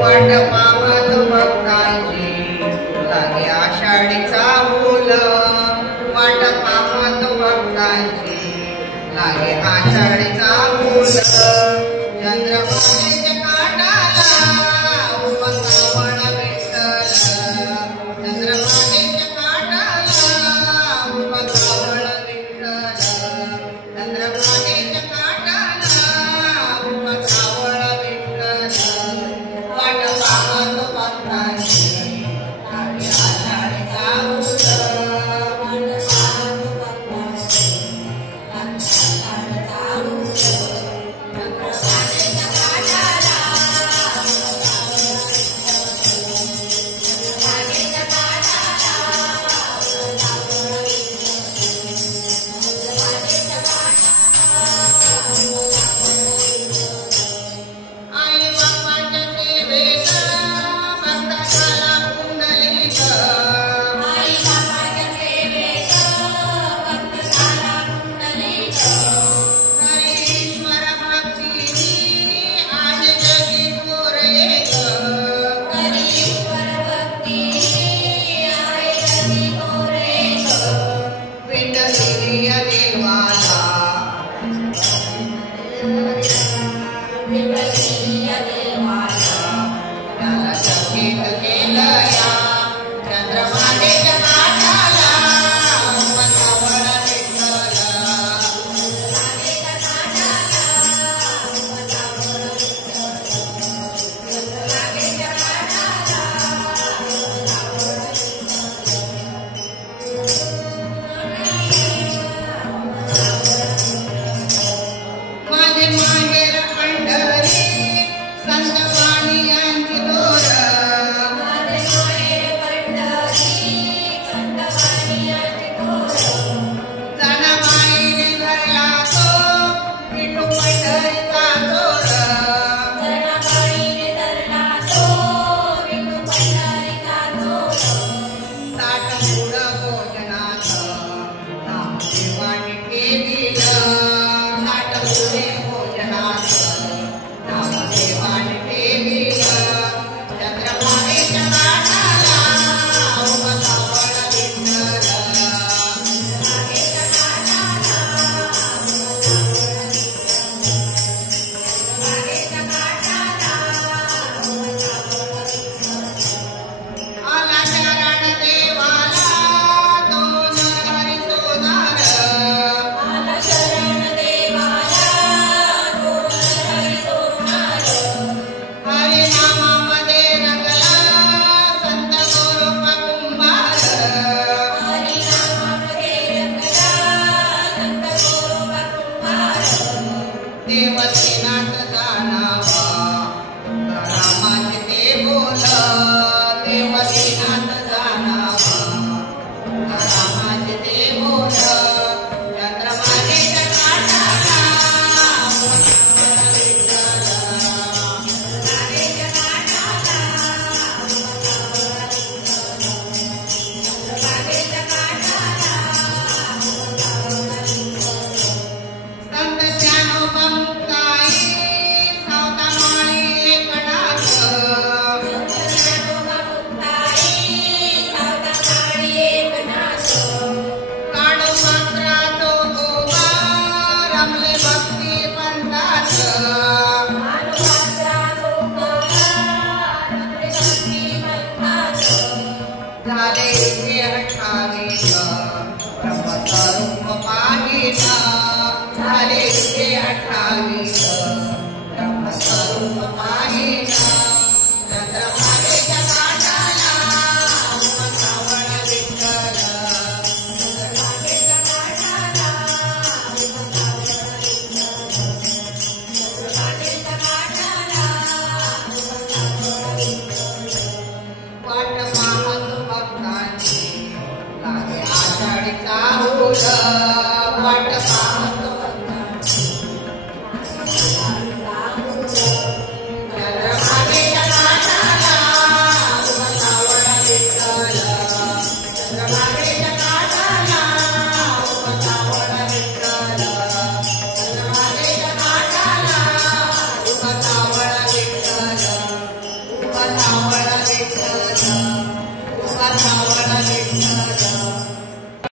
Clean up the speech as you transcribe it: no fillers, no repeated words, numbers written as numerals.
वाट पाहत भक्तांची लागे आषाढीचा फूल, वाट पाहत भक्तांची लागे आषाढीचा फूल. चंद्रभागेच्या काठाला उभा श्रावण विठ्ठल, चंद्रभागेच्या काठाला उभा श्रावण विठ्ठल, चंद्रभागेच्या काठाला उभा श्रावण विठ्ठल. वाट पाहत भक्तांची लागे आषाढीचा फूल, वाट पाहत भक्तांची लागे आषाढीचा फूल. चंद्रभागेच्या काठाला चंद्रभागेच्या काठाला आई बाप्पाच्या सेवेत भक्त झाला पुंडलिक, आई बाप्पाच्या सेवेत भक्त झाला पुंडलिक. हरी ईश्वर भक्तीची आहे जगी थोर एक, हरी ईश्वर भक्तीची आहे जगी थोर एक. विठ्ठलीय देवाला विठ्ठलीय देवाला त्याला चकित केलया. चंद्रभागेच्या काठाला उभा श्रावण विठ्ठल, चंद्रभागेच्या काठाला उभा श्रावण विठ्ठल, चंद्रभागेच्या काठाला माझे माहेर पंढरी संत वाणी यांची दोर, माझे माहेर पंढरी संत वाणी यांची दोर. जनाबाईने धरला तो विठू पंढरीचा चोर, जनाबाईने धरला तो विठू पंढरीचा चोर. ताट पुढं भोजनाचं नामदेवाने केलेलं, ताट पुढे भोजनाचं नामदेवाने केलेलं. चंद्रभागेच्या काठाला उभा श्रावण विठ्ठल, चंद्रभागेच्या काठाला चंद्रभागेच्या काठाला आला शरण देवाला दोन हरी सोनार, आला शरण देवाला दोन हरी सोनार. हरी नामामध्ये रंगला संत गोरोबा कुंभार, हरी नामामध्ये रंगला संत गोरोबा कुंभार. देवसेनाथ जाणावा रामाचे ते बोल, देवसेनाथ जाणावा रामाचे ते बोल. चंद्रभागेच्या काठाला उभा श्रावण विठ्ठल, चंद्रभागेच्या काठाला उभा श्रावण विठ्ठल, चंद्रभागेच्या काठाला उभा श्रावण विठ्ठल. संत ज्ञानोबा मुक्ताई सावतामाळी एकनाथ, संत ज्ञानोबा मुक्ताई सावतामाळी एकनाथ. काढो मात्रा जोगोबा रमले भक्ती पंथात, काढो मात्रा जोगोबा रमले भक्ती पंथात. झाले इथे 28 ब्रह्मस्वरूप पाहिल, झाले इथे 28 ब्रह्मस्वरूप पाहिल. चंद्रभागेच्या काठाला उभा श्रावण विठ्ठल, चंद्रभागेच्या काठाला उभा श्रावण विठ्ठल, चंद्रभागेच्या काठाला उभा श्रावण विठ्ठल. वाट पाहत भक्तांची लागे आषाढीचा फूल, वाट पाहत भक्तांची लागे आषाढीचा फूल. चंद्रभागेच्या सावळा विठ्ठल तुका सावळा